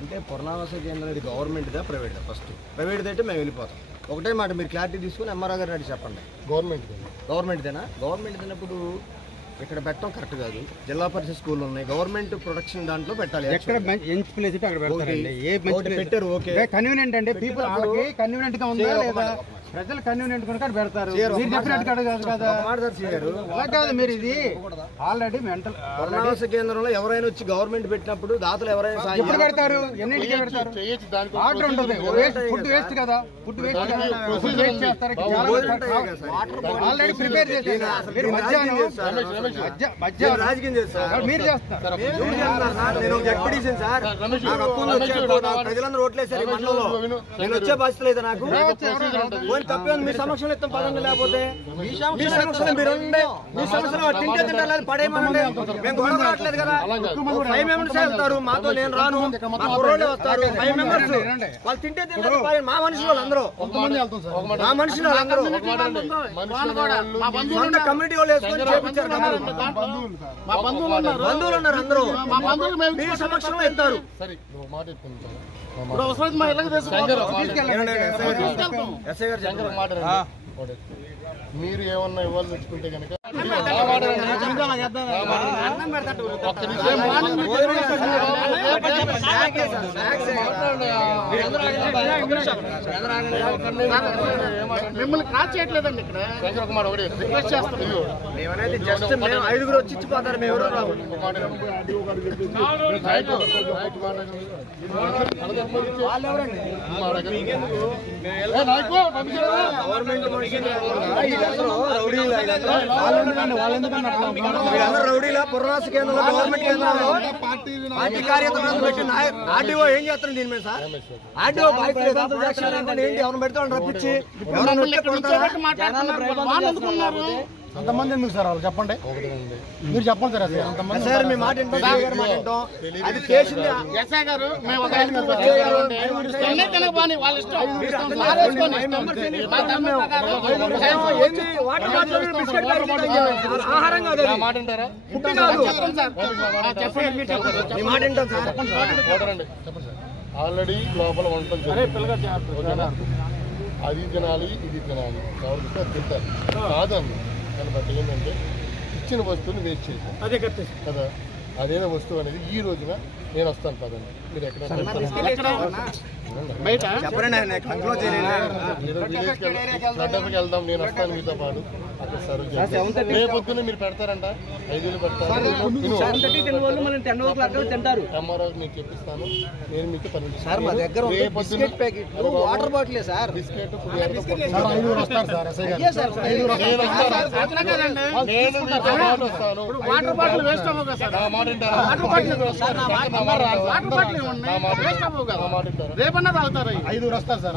అంటే పునరావాస కేంద్రం ఇది గవర్నమెంట్దా ప్రైవేట్దా? ఫస్ట్ ప్రైవేట్ది అయితే మేము వెళ్ళిపోతాం. ఒకటే మాట మీరు క్లారిటీ తీసుకుని ఎంఆర్ఓ గారు రెడీ చెప్పండి. గవర్నమెంట్దేనా? గవర్నమెంట్ తిన్నప్పుడు ఇక్కడ పెట్టడం కరెక్ట్ కాదు. జిల్లా పరిషత్ స్కూల్ ఉన్నాయి, గవర్నమెంట్ ప్రొడక్షన్ దాంట్లో పెట్టాలి. పెట్టారు ఓకే, కన్వీనియంట్ అంటే పీపుల్ కన్వీనియంట్ గా ఉందా లేదా, ప్రజలు కన్వీనియంట్ కనుక పెడతారు. మీరు ఇది ఆల్రెడీ మెంటల్ పునరావాస కేంద్రంలో ఎవరైనా వచ్చి గవర్నమెంట్ పెట్టినప్పుడు దాతలు ఎవరైనా ఎప్పుడు పెడతారు, ఎన్నింటికి పెడతారు? ఆర్డర్ ఉంటుంది. ఫుడ్ వేస్ట్ కదా, ఫుడ్ వేస్ట్ చేస్తారు. ఆల్రెడీ ప్రిపేర్ చేస్తారు. మీరు మధ్యాహ్నం రాజకీయం చేస్తారు, మీరు చేస్తారు. నేను ఎక్స్పెడిషన్ సార్, ప్రజలందరూ ఓట్లేసారు ఈ మండలంలో, నేను వచ్చే బాధ్యత లేదా నాకు? తప్పే మీ సమక్షంలో ఇస్తాం పదండి, లేకపోతే మీ సమక్షంలో మీరు మీ సమస్యలు తింటే తింటారు పడేయమనండి. మేము గొడవ రావట్లేదు కదా. 5 మెంబర్స్ వెళ్తారు మాతో, నేను రాను, మా కుర్రోళ్ళే వస్తారు. 5 మెంబర్స్ వాళ్ళు తింటే తింటారు. మా మనుషులు వాళ్ళందరూ, మా మనుషులు వాళ్ళందరూ సొంత కమ్యూనిటీ వాళ్ళు వేసుకొని చేపించారు. బంధువులు ఉన్నారు అందరూ, మీ సమక్షంలో వెళ్తారు. మీరు ఏమన్నా ఇవ్వాలి తెచ్చుకుంటే కనుక మిమ్మల్ని క్రాస్ చేయట్లేదండి. ఇక్కడ శంకర్ కుమార్ ఒకటి రిక్వెస్ట్ చేస్తాం. మేమనేది జస్ట్ మేము 5గురు వచ్చి ఇచ్చిపోతారు, మేము ఎవరు రావు. రౌడీలా పునరావాస కేంద్రంలో గవర్నమెంట్ కేంద్రంలో పార్టీ కార్యక్రమాలు పెట్టి ఆర్డీఓ ఏం చేస్తారు దీని మీద సార్? ఆర్డీఓ బాధ్యత ఏంటి? ఎవరు పెడతామని రప్పించి అంతమంది ఎందుకు సార్ వాళ్ళు చెప్పండి, మీరు చెప్పండి సార్. అసలు అంతమంది సార్ మీ మాట అది చేసింది ఆహారం కాదు, మాట అంటారా? మీ మాట వింటాం సార్. ఆల్రెడీ లోపల వంటలు అది తినాలి ఇది తినాలి, ఎవరికి తింటారు కాదన్న. దాన్ని బట్టి ఏంటంటే ఇచ్చిన వస్తువుని వేస్ట్ చేశాను కదా. అదేదో వస్తువు అనేది ఈ రోజున నేను వస్తాను కదండి, మీరు ఎక్కడ వెళ్దాం, నేను వస్తాను మీతో పాటు. అక్కడ సర్వ్ చేస్తాను. రేపొద్దున మీరు పెడతారంట, 5 పెడతారు. ఎంఆర్ఓ మీకు చెప్పిస్తాను, నేను మీతో permission. Water bottle sir, biscuit రేపన్నా తాగుతారు. 5 వస్తారు సార్,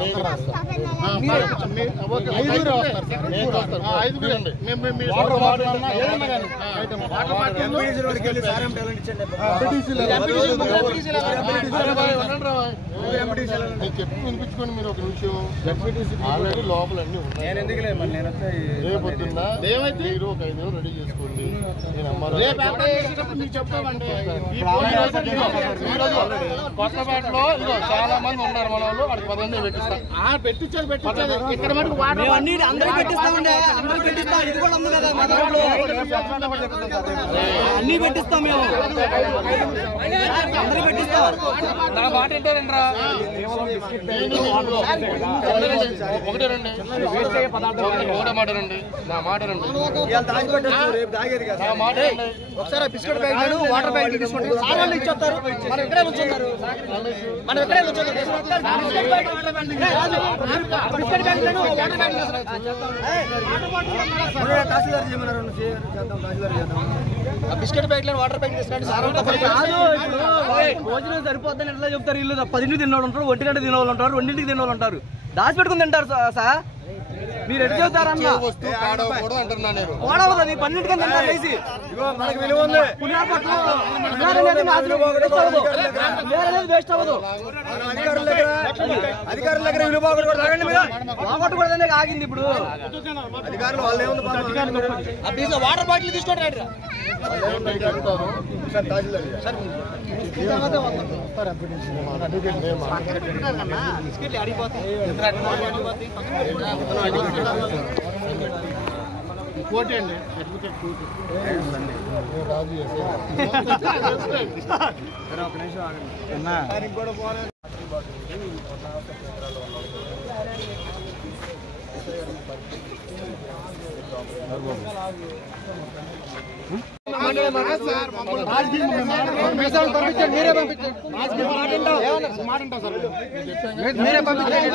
చెప్పి వినిపించుకోండి. మీరు ఒక నిమిషం, ఆల్రెడీ లోపల అన్ని ఉన్నాయి. రేపొద్దున్న మీరు ఒక 5 రెడీ చేసుకోండి. నేను కొత్తపేటలో చాలా మంది ఉన్నారు మన వాళ్ళు, వాడికి 10 మంది పెట్టిస్తాను. పెట్టించారు ఇక్కడ అందరూ పెట్టిస్తామండి, అందరూ పెట్టిస్తాం. ఇది కూడా ఉంది కదా అన్ని పెట్టిస్తాం మేము, అందరూ పెట్టిస్తాం. నా మాట ఏంటారండి, ఒకటే రండి, ఒకటే మాట రండి, నా మాట రండి. నా మాట ఒకసారి బిస్కెట్ ప్యాకెట్ వాటర్ ప్యాకెట్ తీసుకోండి, సార్లు ఇచ్చేస్తారు. మనం ఎక్కడే నుంచున్నారు, మనం ఎక్కడే నుంచున్నారు. తహసీల్దార్ చేయమన్నారు, బిస్కెట్ ప్యాకెట్ వాటర్ ప్యాకెట్ తీసుకోండి. భోజనం సరిపోద్దని ఎట్లా చెప్తారు? ఇల్లు 10 తిన్నోళ్ళు ఉంటారు, 1 గంట తినేవాళ్ళు ఉంటారు, 2 తినేవాళ్ళు ఉంటారు, దాచిపెట్టుకుని తింటారు సార్. మీరు ఎటు చెబుతారన్నా వస్తువు పాడవకూడదు అంటున్నా నేను. ఓడవదా నీ 12 గంటలు లేచి మనకు విలువ ఉంది. వేస్ట్ అవ్వదు. అధికారుల దగ్గర విలువ బాగొట్టుకోవడం బాగొట్టుకోవడనే ఆగింది. ఇప్పుడు అధికారులు వాళ్ళు ఏముంది వాటర్ బాటిల్ తీసుకోండి. కోటి అండి సర్టిఫికేట్ కోటి రాజు ఒక నిమిషం ఆగండి. మీరే పంపించండి.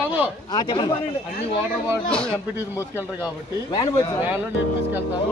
బాబు అన్ని వాటర్ బాటిల్ ఎంపీటీస్ మోసుకెళ్తారు కాబట్టి వ్యాన్లో నేను తీసుకెళ్తాను.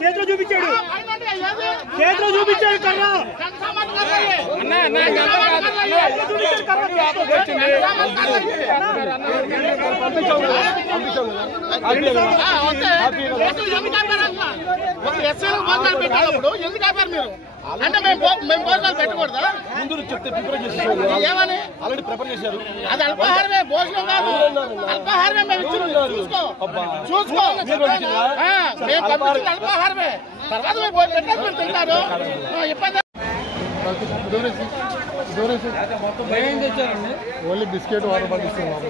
చేతిలో చూపించాడు కర్ర పెట్టినప్పుడు ఎందుకు ఆపారు మీరు? అంటే మేము భోజనాలు పెట్టకూడదా? ముందు చెప్తే ప్రిపేర్ చేసి ఏమని ఆల్రెడీ ప్రిపేర్ చేశారు. అది అల్పాహారమే, భోజనం కాదు. అల్పాహారమే మేము ఇచ్చింది. చూసుకో మేము పంపించింది అల్పాహారమే. తర్వాత మేము భోజనం పెట్టాలి, మీరు తింటారు. ఇబ్బంది ఓన్లీ బిస్కెట్ వాటర్ పంపిస్తున్నాం.